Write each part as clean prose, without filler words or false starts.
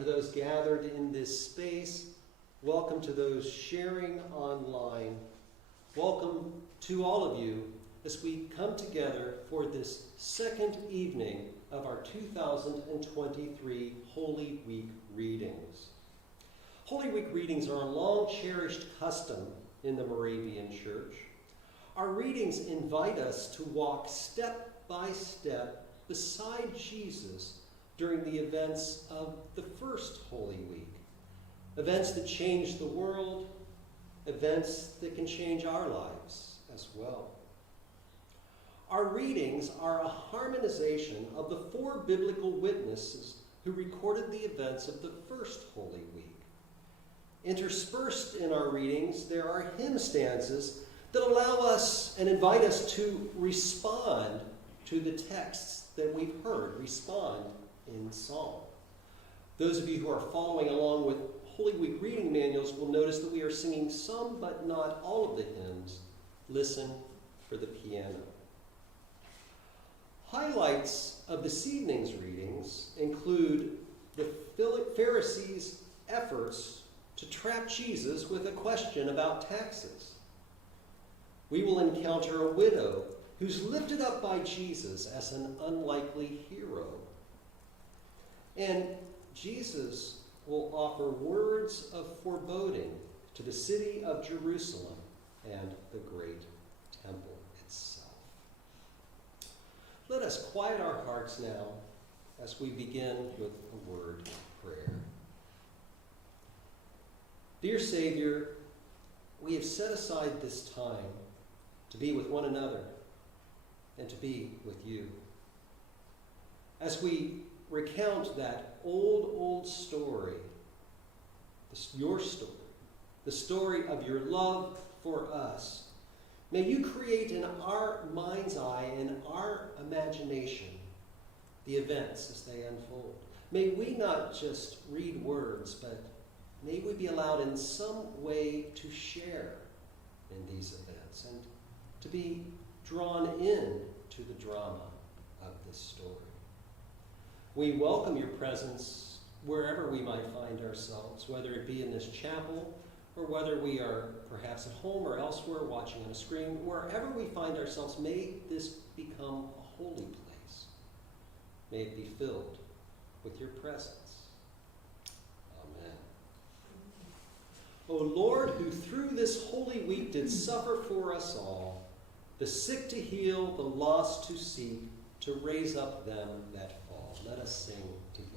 to those gathered in this space. Welcome to those sharing online. Welcome to all of you as we come together for this second evening of our 2023 Holy Week readings. Holy Week readings are a long-cherished custom in the Moravian Church. Our readings invite us to walk step by step beside Jesus during the events of the first Holy Week. Events that change the world, events that can change our lives as well. Our readings are a harmonization of the four biblical witnesses who recorded the events of the first Holy Week. Interspersed in our readings, there are hymn stanzas that allow us and invite us to respond to the texts that we've heard, respond in song. Those of you who are following along with Holy Week reading manuals will notice that we are singing some but not all of the hymns. Listen for the piano. Highlights of this evening's readings include the Pharisees' efforts to trap Jesus with a question about taxes. We will encounter a widow who's lifted up by Jesus as an unlikely hero. And Jesus will offer words of foreboding to the city of Jerusalem and the great temple itself. Let us quiet our hearts now as we begin with a word of prayer. Dear Savior, we have set aside this time to be with one another and to be with you. As we recount that old story, your story, the story of your love for us, may you create in our mind's eye, in our imagination, the events as they unfold. May we not just read words, but may we be allowed in some way to share in these events and to be drawn in to the drama of this story. We welcome your presence wherever we might find ourselves, whether it be in this chapel or whether we are perhaps at home or elsewhere watching on a screen. Wherever we find ourselves, may this become a holy place. May it be filled with your presence. Amen. O Lord, who through this Holy Week did suffer for us all, the sick to heal, the lost to seek, to raise up them that fall. Let us sing together.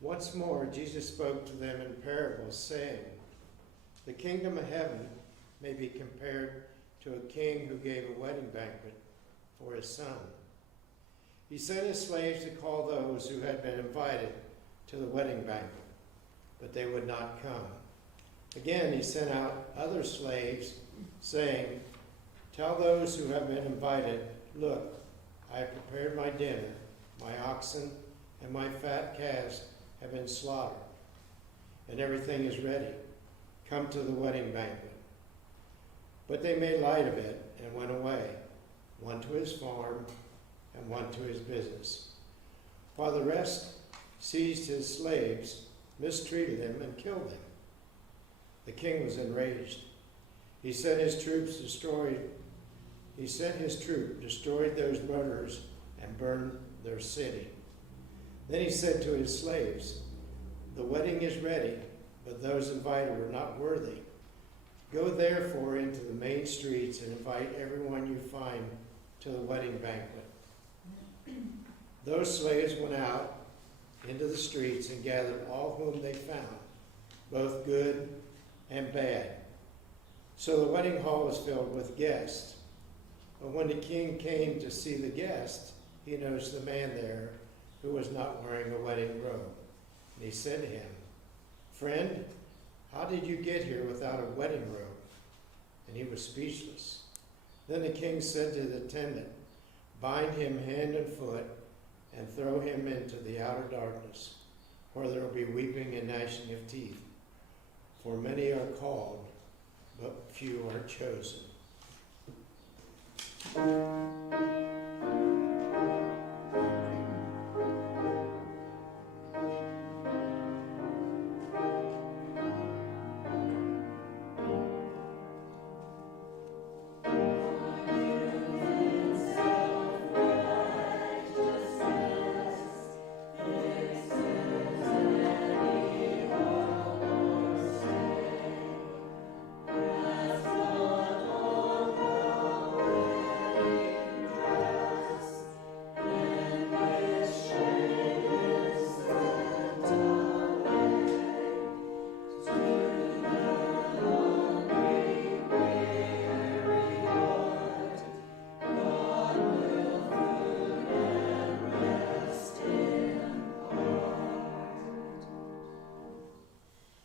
Once more, Jesus spoke to them in parables, saying, "The kingdom of heaven may be compared to a king who gave a wedding banquet for his son. He sent his slaves to call those who had been invited to the wedding banquet, but they would not come. Again, he sent out other slaves, saying, 'Tell those who have been invited, look, I have prepared my dinner, my oxen and my fat calves have been slaughtered, and everything is ready. Come to the wedding banquet.' But they made light of it and went away, one to his farm and one to his business. While the rest seized his slaves, mistreated them, and killed them. The king was enraged. He sent his troop, destroyed those murderers, and burned their city. Then he said to his slaves, 'The wedding is ready, but those invited were not worthy. Go therefore into the main streets and invite everyone you find to the wedding banquet.' Those slaves went out into the streets and gathered all whom they found, both good and bad. So the wedding hall was filled with guests. But when the king came to see the guests, he noticed the man there who was not wearing a wedding robe. And he said to him, "Friend, how did you get here without a wedding robe?" And he was speechless. Then the king said to the attendant, "Bind him hand and foot and throw him into the outer darkness, where there will be weeping and gnashing of teeth. For many are called, but few are chosen."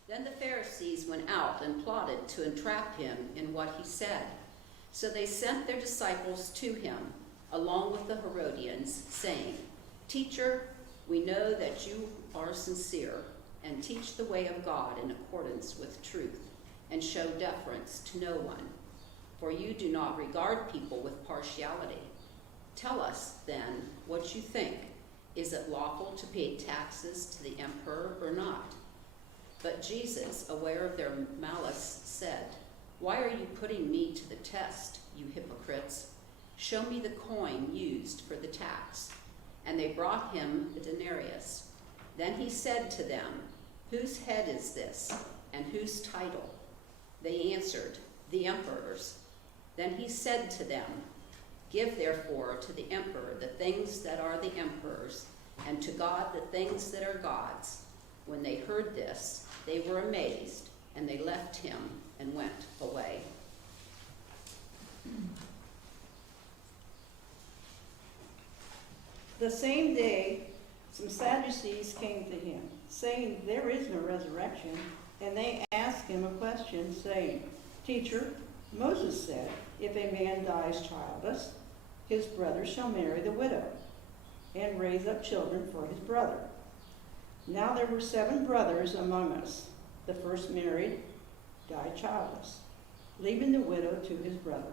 Then the Pharisees went out and plotted to entrap him in what he said. So they sent their disciples to him, along with the Herodians, saying, "Teacher, we know that you are sincere and teach the way of God in accordance with truth, and show deference to no one. For you do not regard people with partiality. Tell us, then, what you think. Is it lawful to pay taxes to the emperor or not?" But Jesus, aware of their malice, said, "Why are you putting me to the test, you hypocrites? Show me the coin used for the tax." And they brought him the denarius. Then he said to them, "Whose head is this, and whose title?" They answered, "The emperor's." Then he said to them, "Give therefore to the emperor the things that are the emperor's, and to God the things that are God's." When they heard this, they were amazed, and they left him and went away. The same day, some Sadducees came to him, saying, "There is no resurrection." And they asked him a question, saying, "Teacher, Moses said, if a man dies childless, his brother shall marry the widow and raise up children for his brother. Now there were 7 brothers among us. The first married, died childless, leaving the widow to his brother.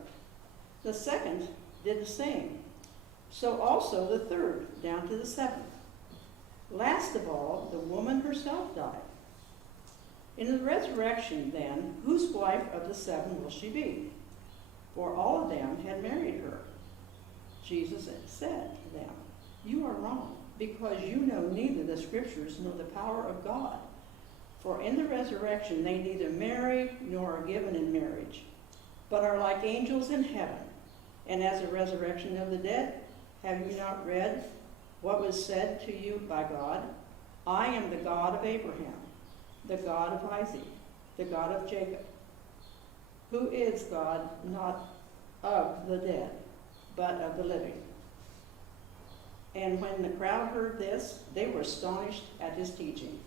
The second did the same. So also the third, down to the 7th. Last of all, the woman herself died. In the resurrection, then, whose wife of the 7 will she be? For all of them had married her." Jesus said to them, "You are wrong, because you know neither the Scriptures nor the power of God. For in the resurrection they neither marry nor are given in marriage, but are like angels in heaven. And as a resurrection of the dead, have you not read what was said to you by God? I am the God of Abraham, the God of Isaac, the God of Jacob. Who is God not of the dead, but of the living?" And when the crowd heard this, they were astonished at his teaching.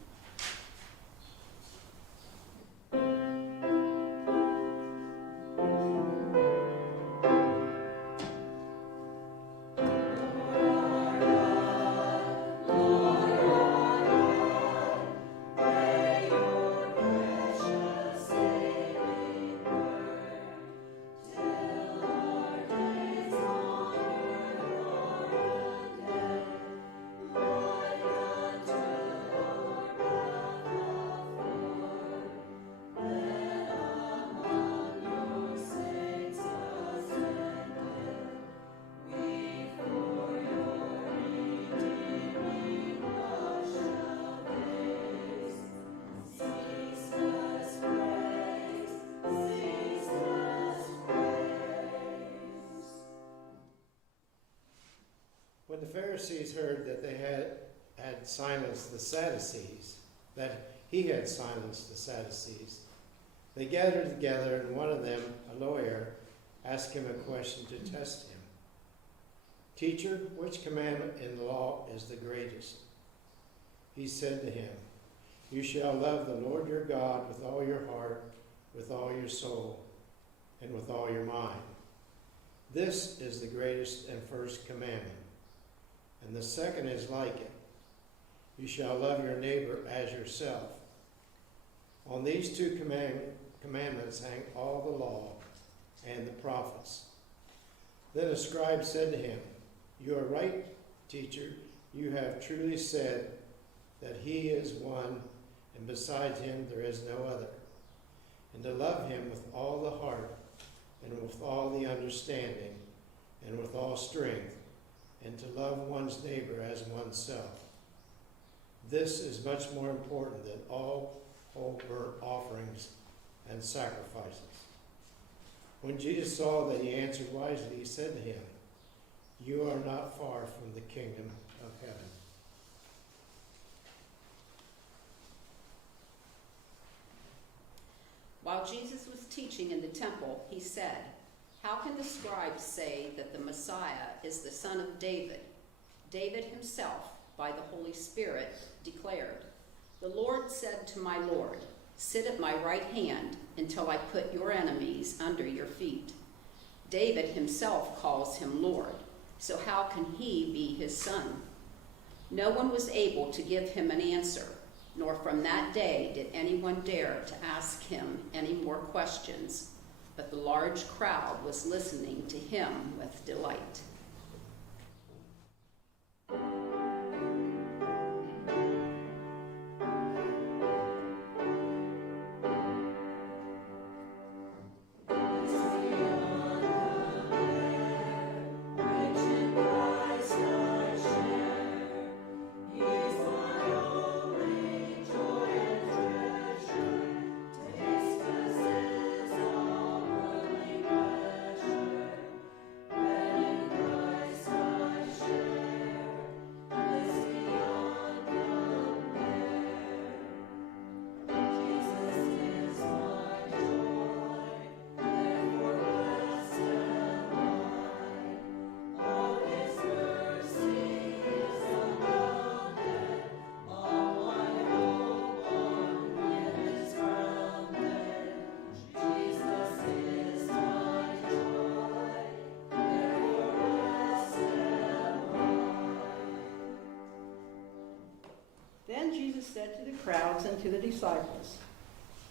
When the Pharisees heard that they had silenced the Sadducees, that he had silenced the Sadducees. They gathered together, and one of them, a lawyer, asked him a question to test him. "Teacher, which commandment in the law is the greatest?" He said to him, "You shall love the Lord your God with all your heart, with all your soul, and with all your mind. This is the greatest and first commandment. And the second is like it. You shall love your neighbor as yourself. On these two commandments hang all the law and the prophets." Then a scribe said to him, "You are right, teacher. You have truly said that he is one, and besides him there is no other. And to love him with all the heart, and with all the understanding, and with all strength, and to love one's neighbor as oneself. This is much more important than all whole burnt offerings and sacrifices." When Jesus saw that he answered wisely, he said to him, "You are not far from the kingdom of heaven." While Jesus was teaching in the temple, he said, "How can the scribes say that the Messiah is the son of David? David himself, by the Holy Spirit, declared, 'The Lord said to my Lord, sit at my right hand until I put your enemies under your feet.' David himself calls him Lord, so how can he be his son?" No one was able to give him an answer, nor from that day did anyone dare to ask him any more questions, but the large crowd was listening to him with delight. Then Jesus said to the crowds and to the disciples,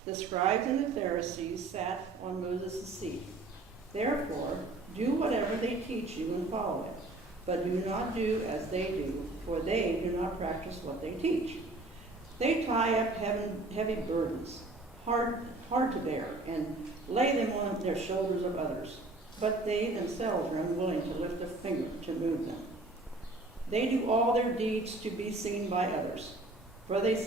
"The scribes and the Pharisees sat on Moses' seat. Therefore, do whatever they teach you and follow it, but do not do as they do, for they do not practice what they teach. They tie up heavy burdens, hard to bear, and lay them on their shoulders of others, but they themselves are unwilling to lift a finger to move them. They do all their deeds to be seen by others, for they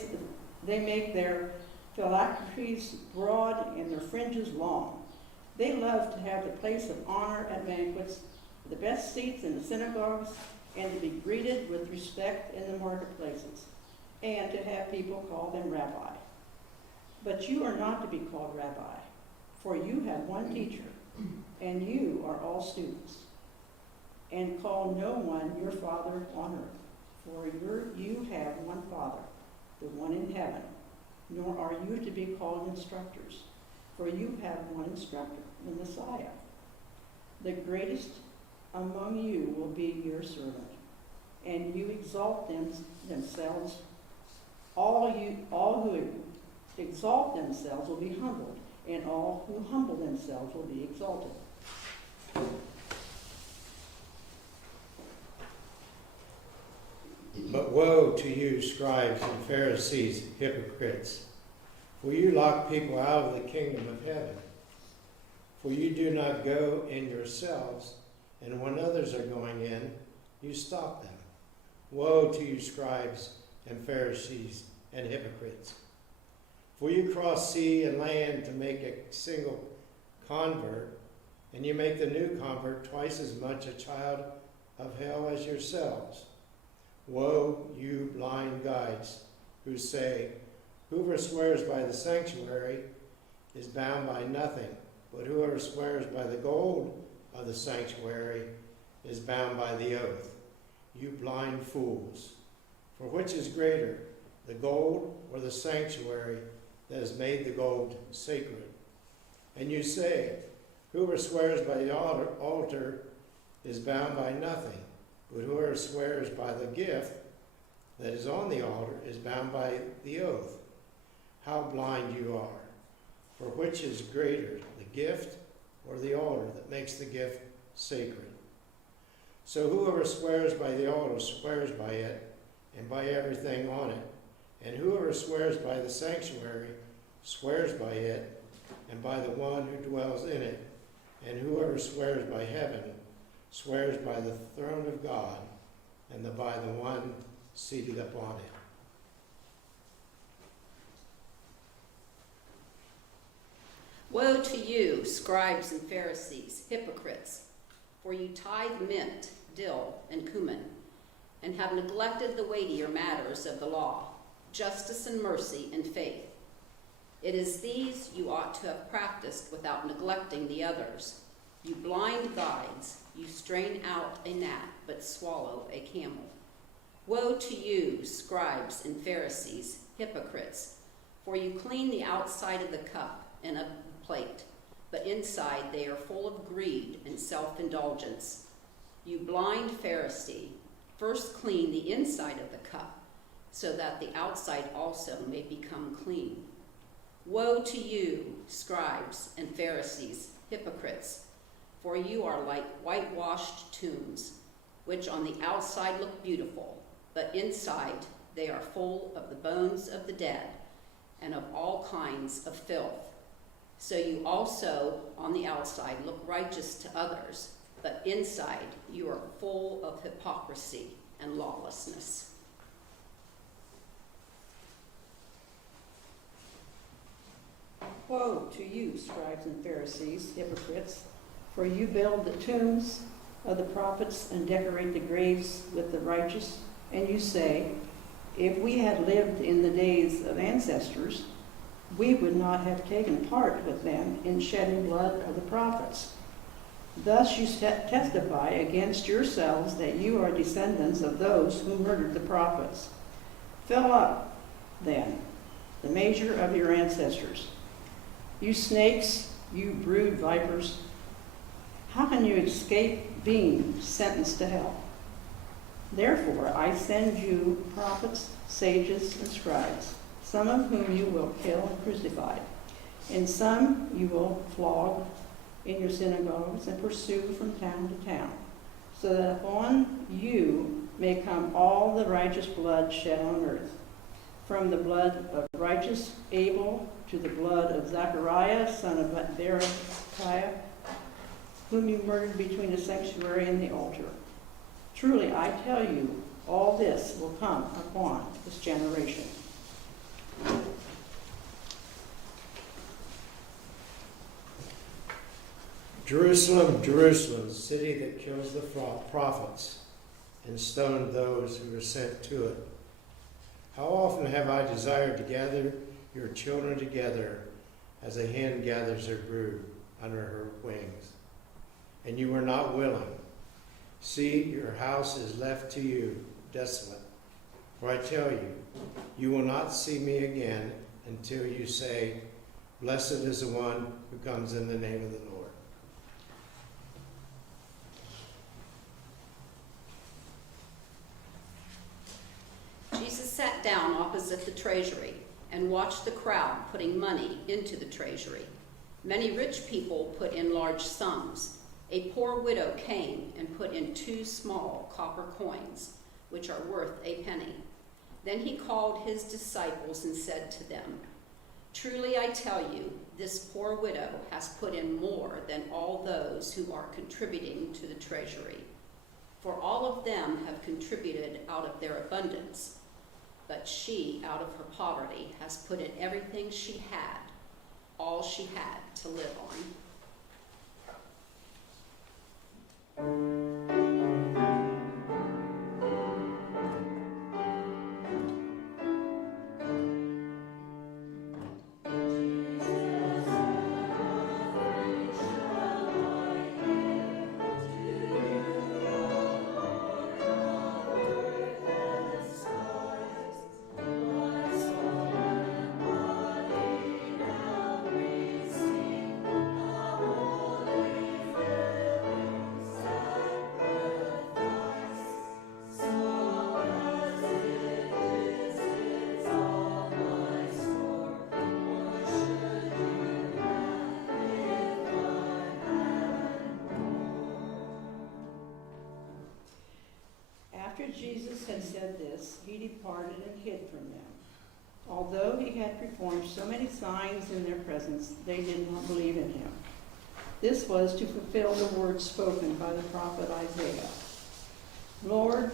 make their phylacteries broad and their fringes long. They love to have the place of honor at banquets, the best seats in the synagogues, and to be greeted with respect in the marketplaces, and to have people call them rabbi. But you are not to be called rabbi, for you have one teacher, and you are all students. And call no one your father on earth, for you have one Father, the one in heaven. Nor are you to be called instructors, for you have one instructor, the Messiah. The greatest among you will be your servant, and you exalt themselves. All who exalt themselves will be humbled, and all who humble themselves will be exalted." "But woe to you, scribes and Pharisees, hypocrites! For you lock people out of the kingdom of heaven. For you do not go in yourselves, and when others are going in, you stop them. Woe to you, scribes and Pharisees and hypocrites! For you cross sea and land to make a single convert, and you make the new convert twice as much a child of hell as yourselves. Woe, you blind guides, who say, Whoever swears by the sanctuary is bound by nothing, but whoever swears by the gold of the sanctuary is bound by the oath. You blind fools! For which is greater, the gold or the sanctuary that has made the gold sacred? And you say, whoever swears by the altar is bound by nothing, but whoever swears by the gift that is on the altar is bound by the oath. How blind you are! For which is greater, the gift or the altar that makes the gift sacred? So whoever swears by the altar swears by it and by everything on it. And whoever swears by the sanctuary swears by it and by the one who dwells in it. And whoever swears by heaven swears by the throne of God and by the one seated upon it. Woe to you, scribes and Pharisees, hypocrites, for you tithe mint, dill, and cumin, and have neglected the weightier matters of the law, justice and mercy and faith. It is these you ought to have practiced without neglecting the others. You blind guides, you strain out a gnat, but swallow a camel. Woe to you, scribes and Pharisees, hypocrites, for you clean the outside of the cup and of the plate, but inside they are full of greed and self-indulgence. You blind Pharisee, first clean the inside of the cup, so that the outside also may become clean. Woe to you, scribes and Pharisees, hypocrites, for you are like whitewashed tombs, which on the outside look beautiful, but inside they are full of the bones of the dead and of all kinds of filth. So you also on the outside look righteous to others, but inside you are full of hypocrisy and lawlessness. Woe to you, scribes and Pharisees, hypocrites, for you build the tombs of the prophets and decorate the graves with the righteous, and you say, if we had lived in the days of ancestors, we would not have taken part with them in shedding blood of the prophets. Thus you testify against yourselves that you are descendants of those who murdered the prophets. Fill up, then, the measure of your ancestors. You snakes, you brood vipers, how can you escape being sentenced to hell? Therefore I send you prophets, sages, and scribes, some of whom you will kill and crucify, and some you will flog in your synagogues and pursue from town to town, so that upon you may come all the righteous blood shed on earth, from the blood of righteous Abel to the blood of Zechariah, son of Berechiah, whom you murdered between the sanctuary and the altar. Truly, I tell you, all this will come upon this generation. Jerusalem, Jerusalem, city that kills the prophets and stoned those who were sent to it. How often have I desired to gather your children together as a hen gathers her brood under her wings, and you were not willing. See, your house is left to you desolate. For I tell you, you will not see me again until you say, blessed is the one who comes in the name of the Lord. Jesus sat down opposite the treasury and watched the crowd putting money into the treasury. Many rich people put in large sums. A poor widow came and put in 2 small copper coins, which are worth a penny. Then he called his disciples and said to them, truly I tell you, this poor widow has put in more than all those who are contributing to the treasury. For all of them have contributed out of their abundance, but she, out of her poverty, has put in everything she had, all she had to live on. After Jesus had said this, he departed and hid from them. Although he had performed so many signs in their presence, they did not believe in him. This was to fulfill the words spoken by the prophet Isaiah. Lord,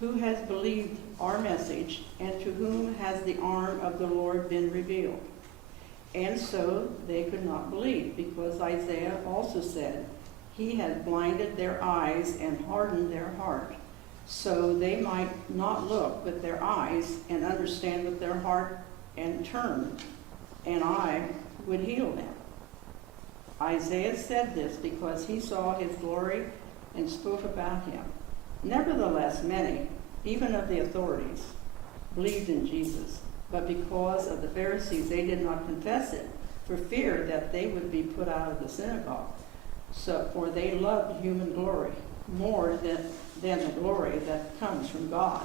who has believed our message, and to whom has the arm of the Lord been revealed? And so they could not believe, because Isaiah also said, he has blinded their eyes and hardened their heart, so they might not look with their eyes and understand with their heart and turn, and I would heal them. Isaiah said this because he saw his glory and spoke about him. Nevertheless, many, even of the authorities, believed in Jesus, but because of the Pharisees, they did not confess it, for fear that they would be put out of the synagogue. For they loved human glory more than the glory that comes from God.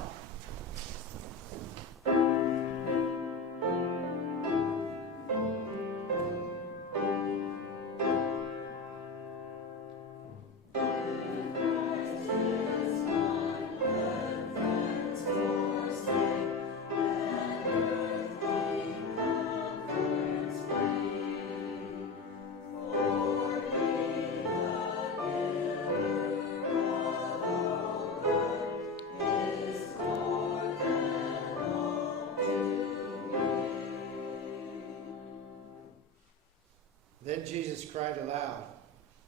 Then Jesus cried aloud,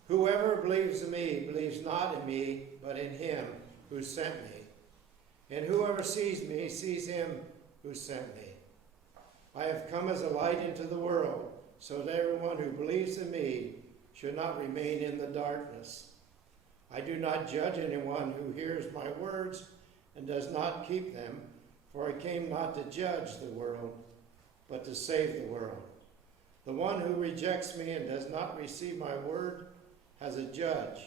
"Whoever believes in me believes not in me, but in him who sent me. And whoever sees me sees him who sent me. I have come as a light into the world, so that everyone who believes in me should not remain in the darkness. I do not judge anyone who hears my words and does not keep them, for I came not to judge the world, but to save the world. The one who rejects me and does not receive my word has a judge.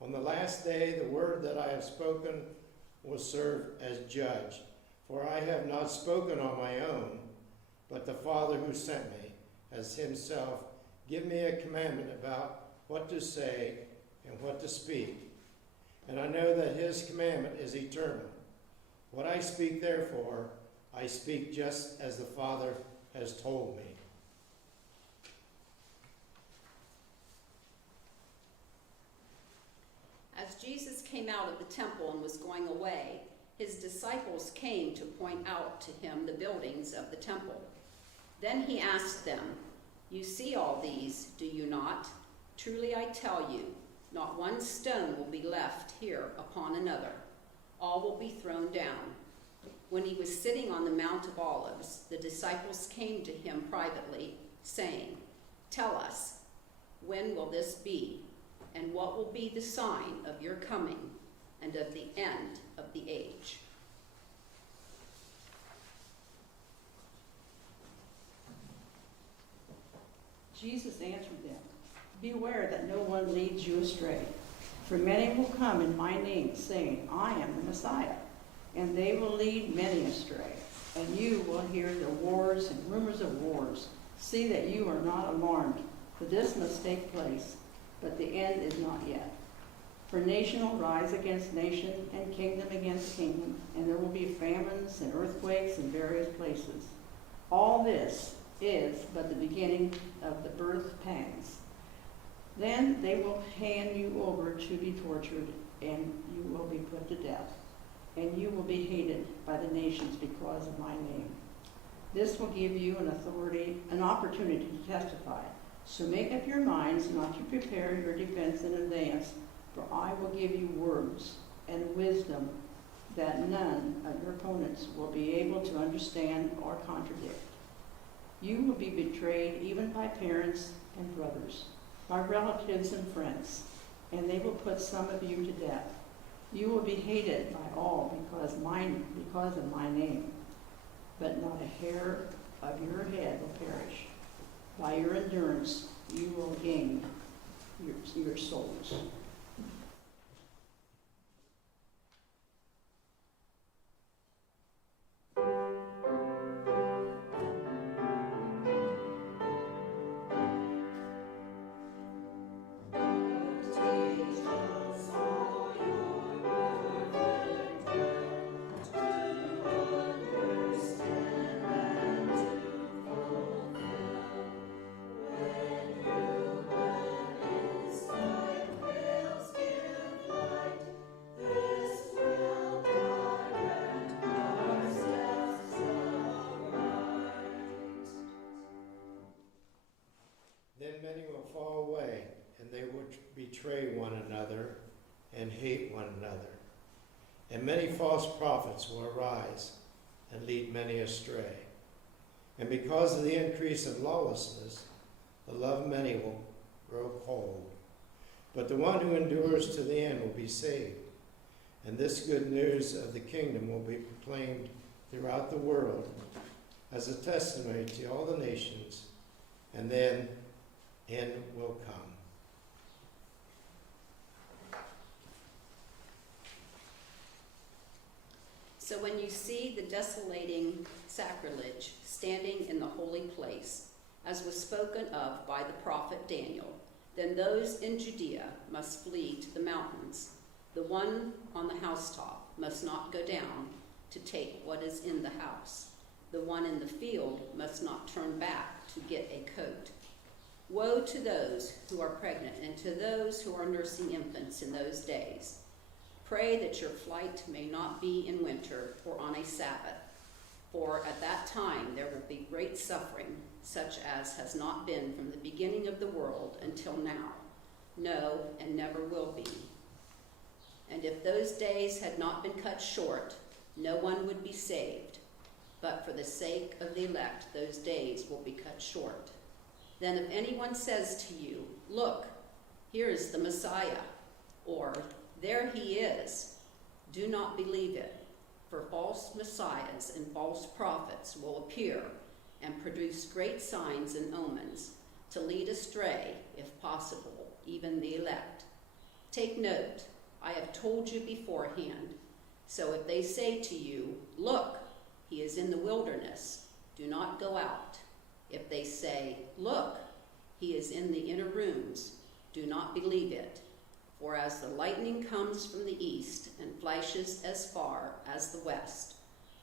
On the last day, the word that I have spoken will serve as judge. For I have not spoken on my own, but the Father who sent me has himself given me a commandment about what to say and what to speak. And I know that his commandment is eternal. What I speak, therefore, I speak just as the Father has told me." As Jesus came out of the temple and was going away, his disciples came to point out to him the buildings of the temple. Then he asked them, "You see all these, do you not? Truly I tell you, not one stone will be left here upon another. All will be thrown down." When he was sitting on the Mount of Olives, the disciples came to him privately, saying, "Tell us, when will this be? And what will be the sign of your coming and of the end of the age?" Jesus answered them, "Beware that no one leads you astray. For many will come in my name, saying, 'I am the Messiah,' and they will lead many astray. And you will hear the wars and rumors of wars. See that you are not alarmed, for this must take place, but the end is not yet. For nation will rise against nation, and kingdom against kingdom, and there will be famines and earthquakes in various places. All this is but the beginning of the birth pangs. Then they will hand you over to be tortured, and you will be put to death, and you will be hated by the nations because of my name. This will give you an opportunity to testify. So make up your minds not to prepare your defense in advance, for I will give you words and wisdom that none of your opponents will be able to understand or contradict. You will be betrayed even by parents and brothers, by relatives and friends, and they will put some of you to death. You will be hated by all because of my name, but not a hair of your head will perish. By your endurance, you will gain your souls." betray one another and hate one another. And many false prophets will arise and lead many astray. And because of the increase of lawlessness, the love of many will grow cold. But the one who endures to the end will be saved. And this good news of the kingdom will be proclaimed throughout the world as a testimony to all the nations, and then end will come. So when you see the desolating sacrilege standing in the holy place, as was spoken of by the prophet Daniel, then those in Judea must flee to the mountains. The one on the housetop must not go down to take what is in the house. The one in the field must not turn back to get a coat. Woe to those who are pregnant and to those who are nursing infants in those days. Pray that your flight may not be in winter or on a Sabbath, for at that time there will be great suffering, such as has not been from the beginning of the world until now, no, and never will be. And if those days had not been cut short, no one would be saved. But for the sake of the elect, those days will be cut short. Then if anyone says to you, "Look, here is the Messiah," or "There he is," do not believe it, for false messiahs and false prophets will appear and produce great signs and omens to lead astray, if possible, even the elect. Take note, I have told you beforehand. So if they say to you, "Look, he is in the wilderness," do not go out. If they say, "Look, he is in the inner rooms," do not believe it. For as the lightning comes from the east and flashes as far as the west,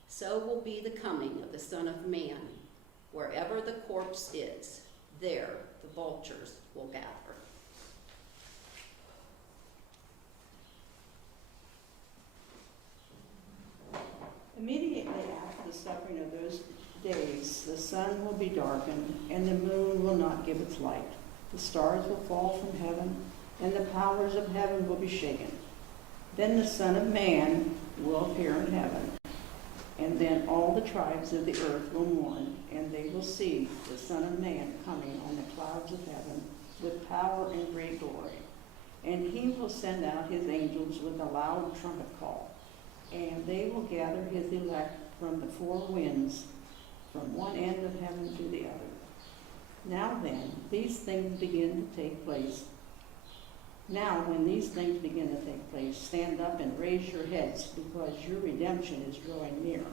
so will be the coming of the Son of Man. Wherever the corpse is, there the vultures will gather. Immediately after the suffering of those days, the sun will be darkened, and the moon will not give its light. The stars will fall from heaven, and the powers of heaven will be shaken. Then the Son of Man will appear in heaven, and then all the tribes of the earth will mourn, and they will see the Son of Man coming on the clouds of heaven with power and great glory. And he will send out his angels with a loud trumpet call, and they will gather his elect from the four winds, from one end of heaven to the other. Now then, these things begin to take place. Now, when these things begin to take place, stand up and raise your heads, because your redemption is drawing near.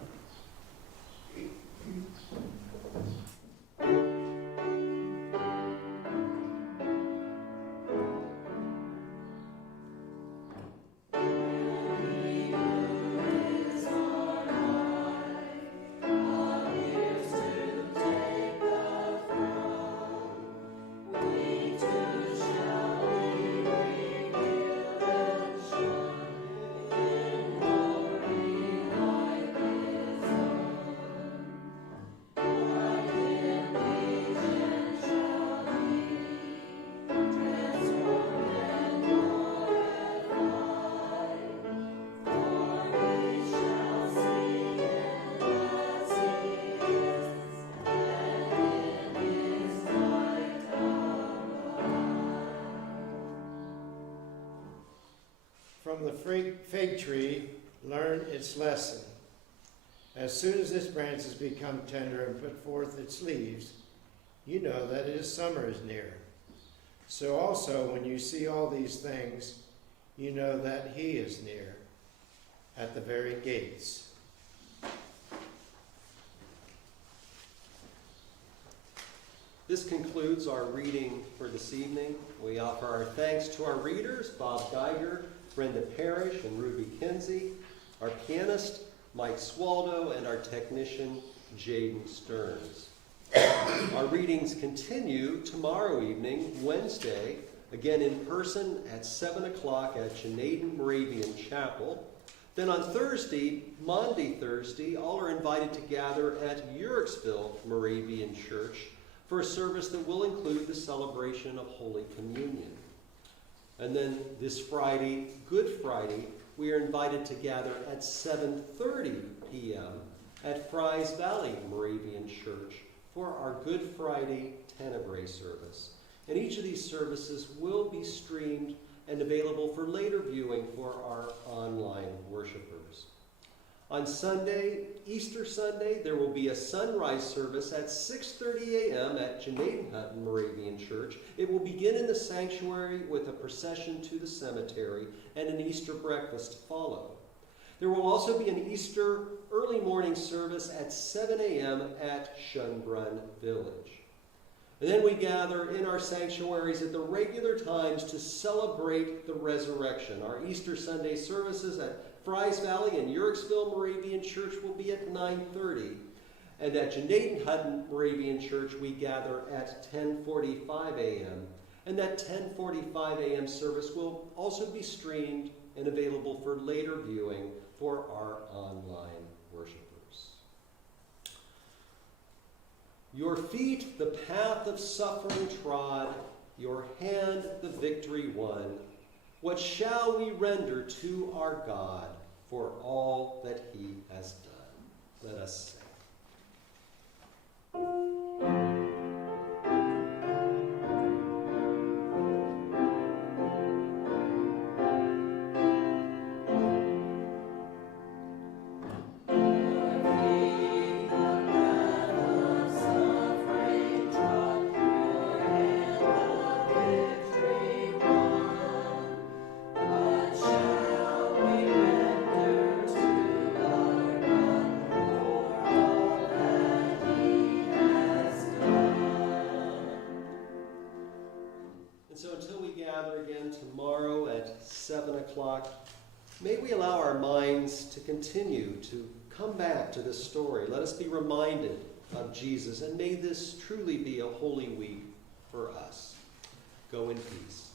From the fig tree, learn its lesson. As soon as its branches become tender and put forth its leaves, you know that summer is near. So also, when you see all these things, you know that he is near, at the very gates. This concludes our reading for this evening. We offer our thanks to our readers, Bob Geiger, Brenda Parrish, and Ruby Kinsey, our pianist, Mike Swaldo, and our technician, Jaden Stearns. Our readings continue tomorrow evening, Wednesday, again in person at 7 o'clock at Chenaden Moravian Chapel. Then on Thursday, Maundy Thursday, all are invited to gather at Uricksville Moravian Church for a service that will include the celebration of Holy Communion. And then this Friday, Good Friday, we are invited to gather at 7:30 p.m. at Fries Valley Moravian Church for our Good Friday Tenebrae service. And each of these services will be streamed and available for later viewing for our online worshipers. On Sunday, Easter Sunday, there will be a sunrise service at 6:30 a.m. at Janadenhutton Moravian Church. It will begin in the sanctuary with a procession to the cemetery and an Easter breakfast to follow. There will also be an Easter early morning service at 7 a.m. at Schönbrunn Village. And then we gather in our sanctuaries at the regular times to celebrate the resurrection. Our Easter Sunday services at Fries Valley and Uriksville Moravian Church will be at 9:30. And at Janadenhutton Moravian Church, we gather at 10:45 a.m. And that 10:45 a.m. service will also be streamed and available for later viewing for our online worshipers. Your feet the path of suffering trod, your hand the victory won. What shall we render to our God for all that he has done? Let us sing. Tomorrow at 7 o'clock, may we allow our minds to continue to come back to this story. Let us be reminded of Jesus, and may this truly be a holy week for us. Go in peace.